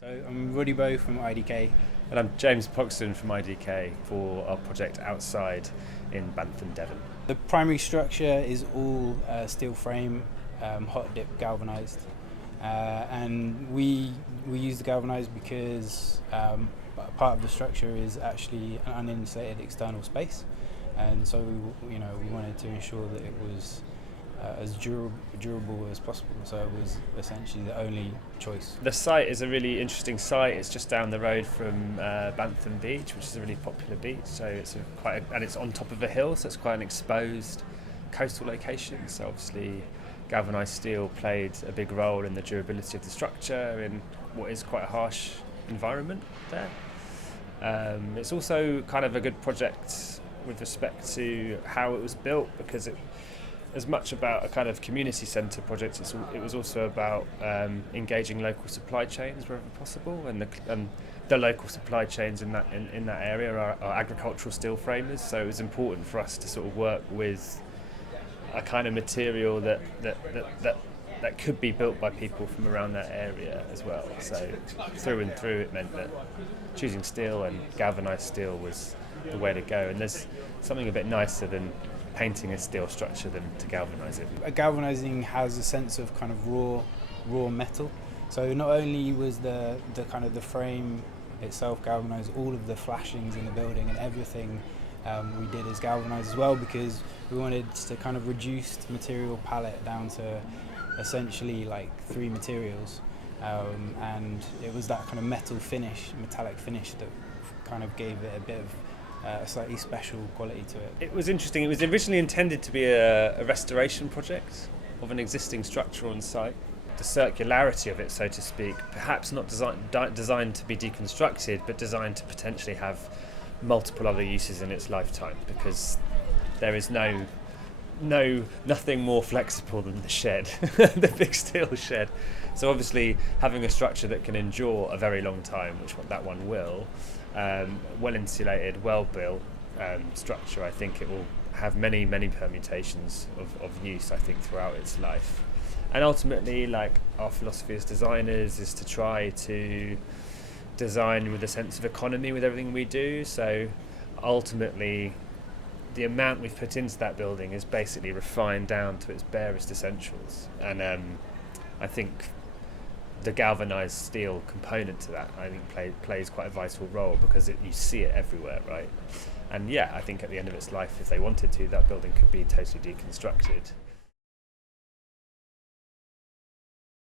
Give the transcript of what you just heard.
So I'm Roddy Bow from IDK. And I'm James Poxton from IDK for our project Outside in Bantham, Devon. The primary structure is all steel frame, hot dip galvanized, and we use the galvanized because part of the structure is actually an uninsulated external space, and so we wanted to ensure that it was as durable as possible. So it was essentially the only choice. The site is a really interesting site. It's just down the road from Bantham Beach, which is a really popular beach. So it's and it's on top of a hill, so it's quite an exposed coastal location. So obviously, galvanised steel played a big role in the durability of the structure in what is quite a harsh environment there. It's also kind of a good project with respect to how it was built, because it as much about a kind of community centre project, it was also about engaging local supply chains wherever possible, and the local supply chains in that area are agricultural steel framers. So it was important for us to sort of work with a kind of material that could be built by people from around that area as well. So through and through, it meant that choosing steel and galvanised steel was the way to go. And there's something a bit nicer than painting a steel structure than to galvanise it. Galvanising has a sense of kind of raw metal. So not only was the kind of the frame itself galvanised, all of the flashings in the building and everything we did is galvanised as well, because we wanted to kind of reduce the material palette down to essentially like 3 materials, and it was that kind of metallic finish that kind of gave it a bit of a slightly special quality to it. It was interesting. It was originally intended to be a restoration project of an existing structure on site. The circularity of it, so to speak, perhaps not designed to be deconstructed, but designed to potentially have multiple other uses in its lifetime, because there is nothing more flexible than the shed, the big steel shed. So obviously having a structure that can endure a very long time, which that one will, well insulated, well built structure, I think it will have many permutations of use, I think, throughout its life. And ultimately, like, our philosophy as designers is to try to design with a sense of economy with everything we do. So ultimately, the amount we've put into that building is basically refined down to its barest essentials. And I think the galvanised steel component to that, I think, plays quite a vital role, because you see it everywhere, right? And yeah, I think at the end of its life, if they wanted to, that building could be totally deconstructed.